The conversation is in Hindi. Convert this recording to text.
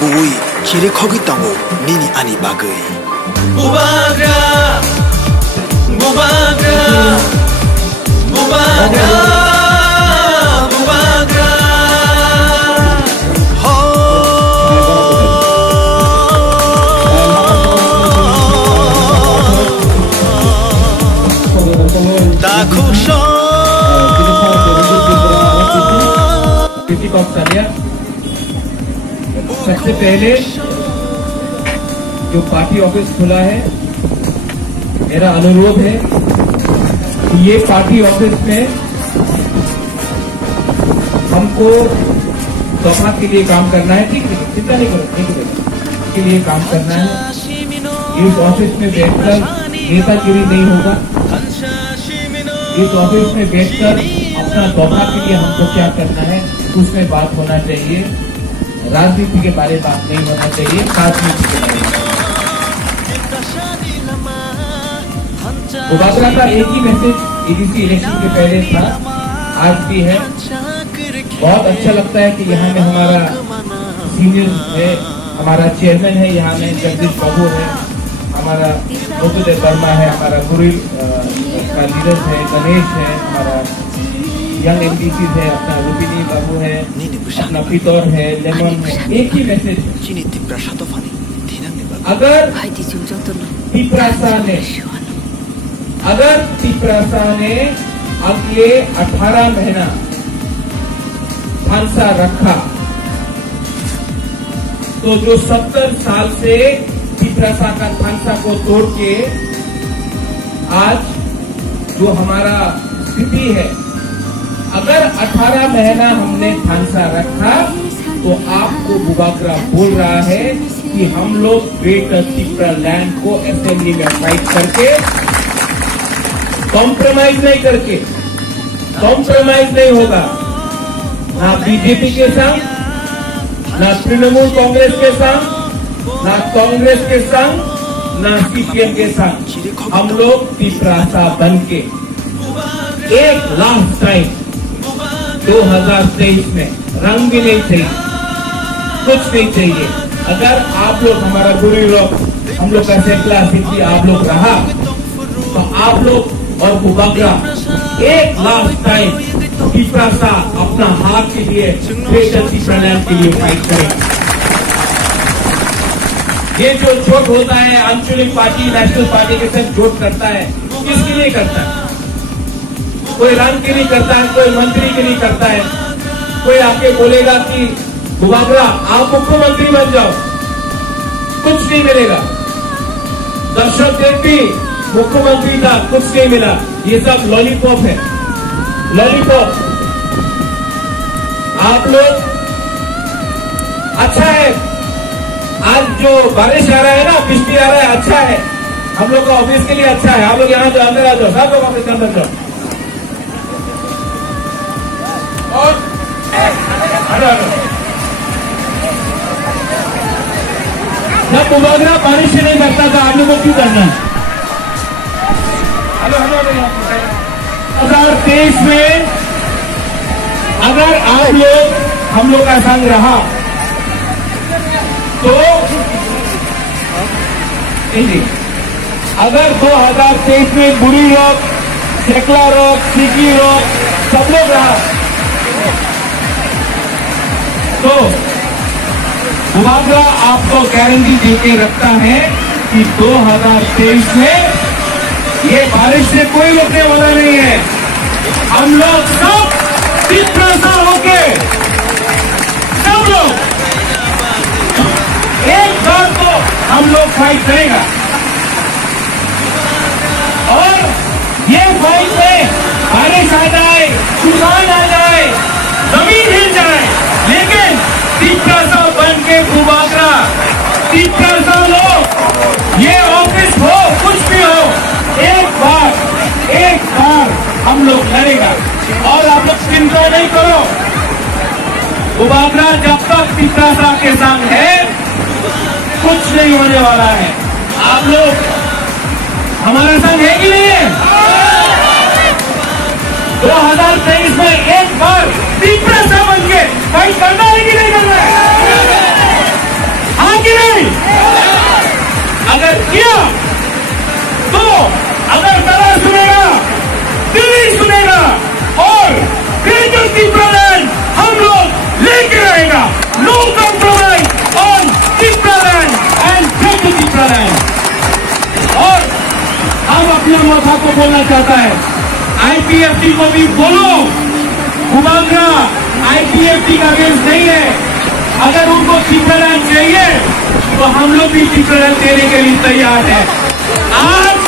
buui kire khogi tango nini ani bagai. Bubagra, bubagra, bubagra, bubagra. सबसे पहले जो पार्टी ऑफिस खुला है, मेरा अनुरोध है कि ये पार्टी ऑफिस में हमको सभा के लिए काम करना है। ठीक है, चिंता नहीं करो, के लिए काम करना है। इस ऑफिस में बैठकर नेतागिरी नहीं होगा। इस ऑफिस में बैठकर अपना सभा के लिए हमको क्या करना है उसमें बात होना चाहिए। राजनीति के बारे में बात नहीं होना चाहिए, राजनीति के बारे में। बुबागरा का एक ही मैसेज एडीसी इलेक्शन के पहले था, आज भी है। बहुत अच्छा लगता है कि यहाँ में हमारा सीनियर है, हमारा चेयरमैन है, यहाँ में जगदीश बाबू है, हमारा मुकुंद वर्मा है, हमारा गुरु का लीडर है, गणेश है, हमारा यंग एमपीसी है, अपना रुपिनी बाबू है, अपना पितौर है, लेमन है। एक ही मैसेज, अगर तिपरासा ने अगले 18 महीना फांसा रखा तो जो 70 साल से तिपरासा का फांसा को तोड़ के आज जो हमारा स्थिति है, अगर 18 महीना हमने फांसा रखा तो आपको बुबागरा बोल रहा है कि हम लोग ग्रेटर तिपरा लैंड को असेंबली में फाइट करके कॉम्प्रोमाइज नहीं होगा। ना बीजेपी के संग, ना तृणमूल कांग्रेस के संग, ना कांग्रेस के संग, ना सीपीएम के संग। हम लोग तिपरासा बन के एक लास्ट टाइम 2023 में रंग भी नहीं चाहिए, कुछ नहीं चाहिए। अगर आप लोग हमारा गुरु लोग, हम लोग का सैकला सिद्धि आप लोग रहा तो आप लोग और बुबागरा एक लास्ट टाइम तिपरासा अपना हाथ के लिए ग्रेटर तिपरा लैंड के लिए फाइट करें। ये जो जोट होता है आंचलिक पार्टी नेशनल पार्टी के साथ जोट करता है, किसके लिए करता है? कोई रंग के लिए करता है, कोई मंत्री के लिए करता है। कोई आके बोलेगा कि बुबागरा आप मुख्यमंत्री बन जाओ, कुछ नहीं मिलेगा। दर्शक देवी मुख्यमंत्री था, कुछ नहीं मिला। ये सब लॉलीपॉप है, लॉलीपॉप। आप लोग अच्छा है, आज जो बारिश आ रहा है ना, बिजली आ रहा है, अच्छा है। हम लोग का ऑफिस के लिए अच्छा है। आप लोग यहाँ जो अंदर आ जाओ, सब लोग ऑफिस के अंदर जाओ। और जब बुबागरा बारिश से नहीं करता था, आप लोगों को क्यों करना है? 2023 में अगर आप लोग हम लोग का संग रहा तो अगर 2023 में बुरी रोक, शेकला रोक, सीकी रोक सब लोग रहा तो बुबागरा आपको गारंटी देके रखता है कि 2023 में ये बारिश से कोई रोकने वाला नहीं है। हम लोग सब तिपरासा होके सब लोग एक बार तो हम लोग फाइट करेगा और ये फाइट में बारिश आ जाए, तूफान आ जाए, जमीन हिल जाए, लेकिन तिपरासा बन के बुबागरा तिपरासा लोग, ये ऑफिस हो कुछ भी हो, एक बार हम लोग लड़ेगा। और आप लोग चिंता नहीं करो, बुबागरा जब तक तिपरासा के संग है कुछ नहीं होने वाला है। आप लोग हमारे संग है कि नहीं है? 2023 में एक बार तिपरासा बन के फाइट करना है कि नहीं करना है? बोलना चाहता है, आईपीएफटी को भी बोलो, उबांगरा आईपीएफटी का अगेंस्ट नहीं है। अगर उनको चित्ररंग चाहिए तो हम लोग भी चित्ररंग देने के लिए तैयार है। आज